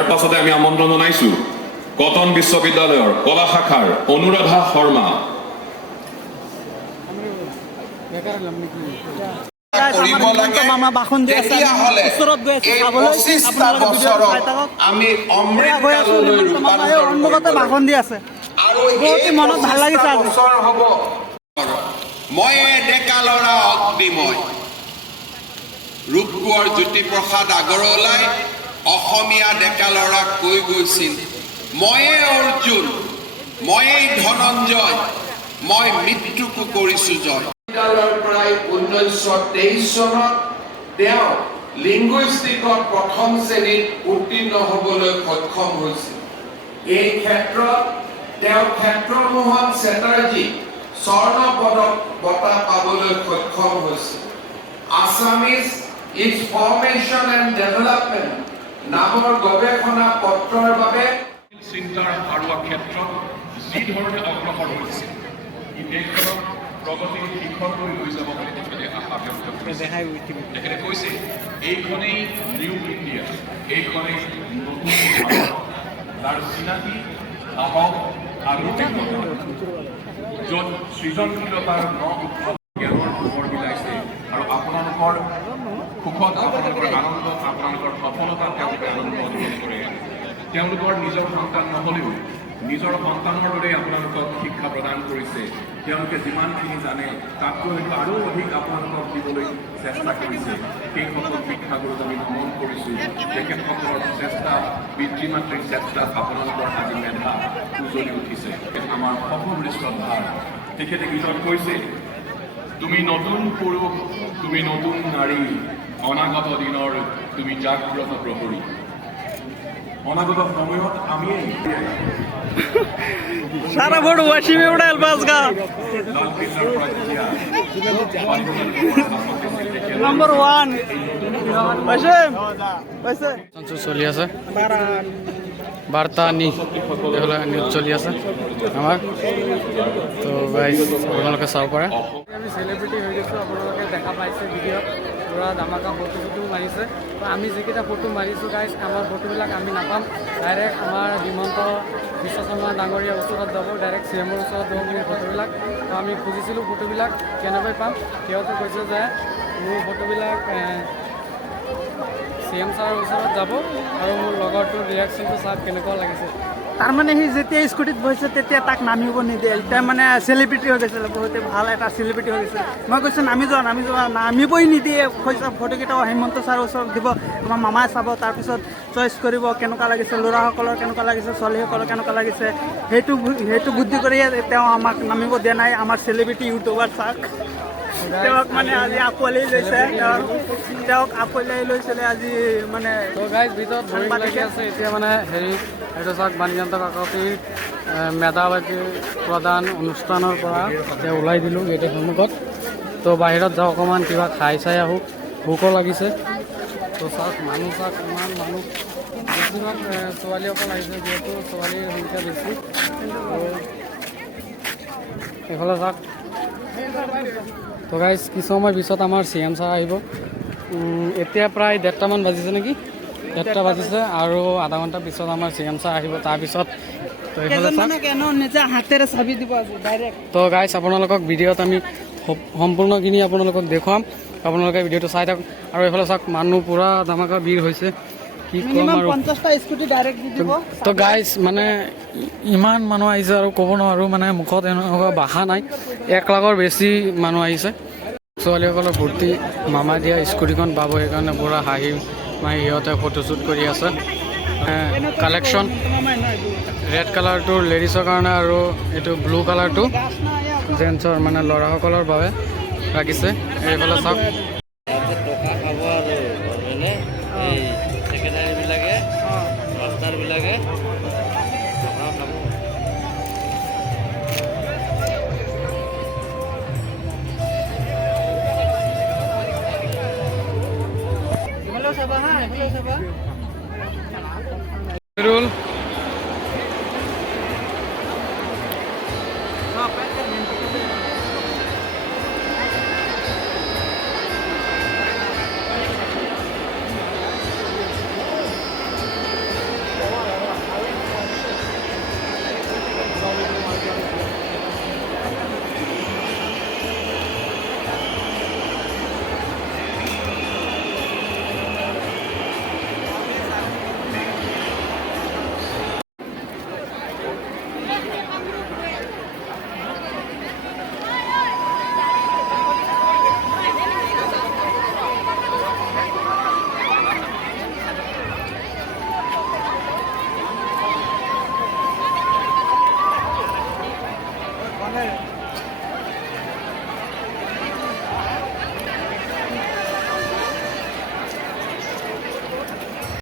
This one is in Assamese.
ইয়াৰ পাছতে আমি আমন্ত্ৰণ জনাইছোঁ কটন বিশ্ববিদ্যালয়ৰ কলা শাখাৰ অনুৰাধা শৰ্মা। কৰিব লাগে তেতিয়াহ'লে এই 25টা বছৰত আমি অমৃতকাললৈ ৰূপান্তৰ ভাষণ দি আছে আৰু বহুত মনত ভাল লাগিছে আজি। বছৰ হ'ব মই ডেকা ল'ৰা অগ্নিময় ৰূপকোঁৱৰ জ্যোতিপ্ৰসাদ আগৰৱালাই অসমীয়া ডেকা ল'ৰাক কৈ গৈছিল, ময়ে অৰ্জুন, ময়েই ধনঞ্জয়, মই মৃত্যুকো কৰিছোঁ জয়। বিদ্যালয়ৰ পৰাই 1923 চনত তেওঁ লিংগুইষ্টিকত প্ৰথম শ্ৰেণীত উত্তীৰ্ণ হ'বলৈ সক্ষম হৈছিল। এই ক্ষেত্ৰত তেওঁ ক্ষেত্ৰমোহন চেটাৰ্জী স্বৰ্ণ পদক বঁটা পাবলৈ সক্ষম হৈছিল। Assamese its formation and development নামৰ গৱেষণা পত্ৰৰ বাবে চিন্তাৰ হাৰুৱা ক্ষেত্ৰত যি ধৰণে অগ্ৰসৰ হৈছে ই দেশখনক প্ৰগতিৰ শিখৰলৈ লৈ যাব বুলি তেখেতে আশা ব্যক্ত কৰিছে। তেখেতে কৈছে এইখনেই নিউ ইণ্ডিয়া, এইখনেই নতুন ভাৰত, তাৰ চিনাকি সাহস আৰু য'ত সৃজনশীলতাৰ জ্ঞানৰ পোহৰ বিলাইছে আৰু আপোনালোকৰ সুখত, আপোনালোকৰ আনন্দত, আপোনালোকৰ সফলতাত তেওঁলোকে আনন্দ অনুভৱ কৰে। তেওঁলোকৰ নিজৰ সন্তান নহ'লেও নিজৰ সন্তানৰ দৰে আপোনালোকক শিক্ষা প্ৰদান কৰিছে। তেওঁলোকে যিমানখিনি জানে তাতকৈ হয়তো আৰু অধিক আপোনালোকক দিবলৈ চেষ্টা কৰিছে। সেইসকল শিক্ষাগুৰুক আমি নমন কৰিছোঁ। তেখেতসকলৰ চেষ্টা, পিতৃ মাতৃৰ চেষ্টাত আপোনালোকৰ আজি মেধা উজলি উঠিছে। আমাৰ সকলোৰে শ্ৰদ্ধা। তেখেতে গীতত কৈছে, তুমি নতুন পুৰুষ, তুমি নতুন নাৰী, অনাগত দিনৰ তুমি জাগ্ৰত প্ৰহৰী। অনাগত সময়ত আমি সারা ফটো ওয়াশিমে উড়াল বাসগা নাম্বার 1 ওয়াশিম পয়সা চলি আছে বার্তা নিউজ চলি আছে আমার। তো গাইজ আপোনালোকে চাব পাৰে আমি চেলিব্ৰিটি হৈ গৈছোঁ। আপোনালোকে দেখা পাইছে ভিডিঅ'ত পুৰা ধামাকা ফটো মাৰিছে। তো আমি যিকেইটা ফটো মাৰিছোঁ গাইজ, আমাৰ ফটোবিলাক আমি নাপাম। ডাইৰেক্ট আমাৰ হিমন্ত বিশ্ব শৰ্মা ডাঙৰীয়া ওচৰত যাব, ডাইৰেক্ট চি এমৰ ওচৰত যাব মোৰ ফটোবিলাক। তো আমি খুজিছিলোঁ ফটোবিলাক কেনেকৈ পাম। সিহঁতে কৈছে যে মোৰ ফটোবিলাক চি এম ছাৰৰ ওচৰত যাব আৰু মোৰ লগৰটোৰ ৰিয়েকশ্যনটো চাওক কেনেকুৱা লাগিছে। তাৰমানে সি যেতিয়া স্কুটিত বহিছে তেতিয়া তাক নামিব নিদিয়ে। এতিয়া মানে চেলিব্ৰিটি হৈ গৈছিলে, বহুতে ভাল এটা চেলিব্ৰিটি হৈ গৈছে। মই কৈছোঁ নামি যোৱা নামিবই নিদিয়ে। কৈছে ফটোকেইটাও হিমন্ত ছাৰৰ ওচৰত দিব, আমাৰ মামাই চাব, তাৰপিছত চইচ কৰিব কেনেকুৱা লাগিছে, ল'ৰাসকলৰ কেনেকুৱা লাগিছে, ছোৱালীসকলৰ কেনেকুৱা লাগিছে। সেইটো বুদ্ধি কৰিয়ে তেওঁ আমাক নামিব দিয়া নাই। আমাৰ চেলিব্ৰিটি ইউটিউবাৰ চাওক, তেওঁক মানে আজি আঁকোৱালি লৈছে, তেওঁক আঁকোৱালি লৈছিলে আজি মানে ভিতৰত লাগি আছে। এতিয়া মানে হেৰি এইটো চাওক বাণীকান্ত কাকতিৰ মেধাৱতী প্ৰদান অনুষ্ঠানৰ পৰা এতিয়া ওলাই দিলোঁ গেটৰ সন্মুখত। তো বাহিৰত যাওঁ অকণমান কিবা খাই চাই আহোঁ, ভোকো লাগিছে। তো চাওক মানুহ চাওক, ইমান মানুহ, বেছিভাগ ছোৱালীসকল আহিছে যিহেতু ছোৱালীৰ সংখ্যা বেছি। এইফালে চাওক। তো গাইজ কিছু সময় পিছত আমাৰ চি এম ছাৰ আহিব। এতিয়া প্ৰায় 1:30মান বাজিছে নেকি, 1:30 বাজিছে আৰু আধা ঘণ্টা পিছত আমাৰ চি এম ছাৰ আহিব। তাৰপিছত তো এইফালে তো গাইজ আপোনালোকক ভিডিঅ'ত আমি সম্পূৰ্ণখিনি আপোনালোকক দেখুৱাম, আপোনালোকে ভিডিঅ'টো চাই থাকক। আৰু এইফালে চাওক মানুহ পূৰা ধামাকা ভিৰ হৈছে, কি ক'ম আৰু। তো গাইজ মানে ইমান মানুহ আহিছে আৰু ক'ব নোৱাৰোঁ, মানে মুখত এনেকুৱা ভাষা নাই। 1 লাখৰ বেছি মানুহ আহিছে। ছোৱালীসকলৰ ভৰ্তি, মামা দিয়া স্কুটিখন পাব, সেইকাৰণে পূৰা হাঁহি মাহি সিহঁতে ফটোশ্বুট কৰি আছে। কালেকশ্যন ৰেড কালাৰটোৰ লেডিছৰ কাৰণে আৰু এইটো ব্লু কালাৰটো জেন্টছৰ মানে ল'ৰাসকলৰ বাবে ৰাখিছে। এইফালে চাওক টকা খাব আৰু এই ছেকেণ্ডাৰীবিলাকে মাষ্টাৰবিলাকে